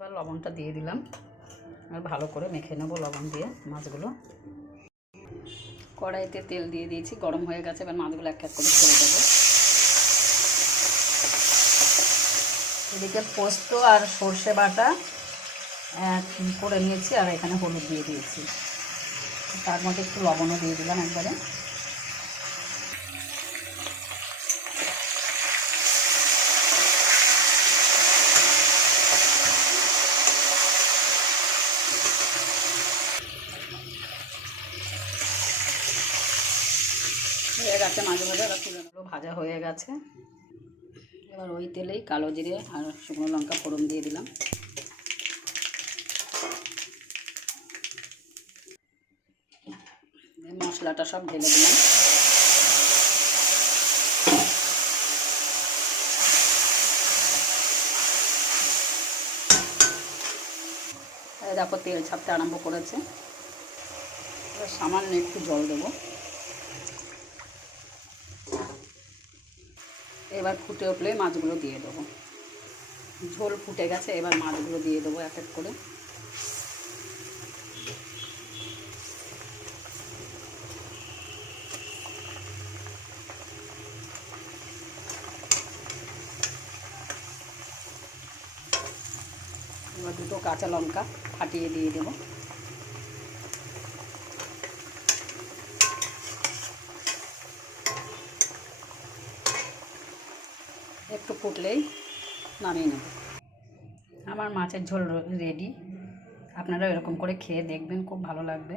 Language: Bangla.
এবার লবণটা দিয়ে দিলাম আর ভালো করে মেখে নেবো লবণ দিয়ে মাছগুলো। কড়াইতে তেল দিয়ে দিয়েছি, গরম হয়ে গেছে। এবার মাছগুলো এক এক করে ছেড়ে দেবো। এদিকে পোস্ত আর সর্ষে বাটা করে নিয়েছি আর এখানে হলুদ দিয়ে দিয়েছি, তার মধ্যে একটু লবণও দিয়ে দিলাম একবারে। হয়ে গেছে মাঝে মাঝে, এবার তুলে নেবো। ভাজা হয়ে গেছে। এবার ওই তেলেই কালো জিরে আর শুকনো লঙ্কা ফোড়ন দিয়ে দিলাম। মশলাটা সব ঢেলে দিলাম। দেখো তেল ছাড়তে আরম্ভ করেছে। এবার সামান্য একটু জল দেবো। এবার ফুটে উঠলে মাছগুলো দিয়ে দেবো। ঝোল ফুটে গেছে, এবার মাছগুলো দিয়ে দেবো এক এক করে। এবার দুটো কাঁচা লঙ্কা ফাটিয়ে দিয়ে দেবো। একটু ফুটলেই নামিয়ে নেব। আমার মাছের ঝোল রেডি। আপনারা এরকম করে খেয়ে দেখবেন, খুব ভালো লাগবে।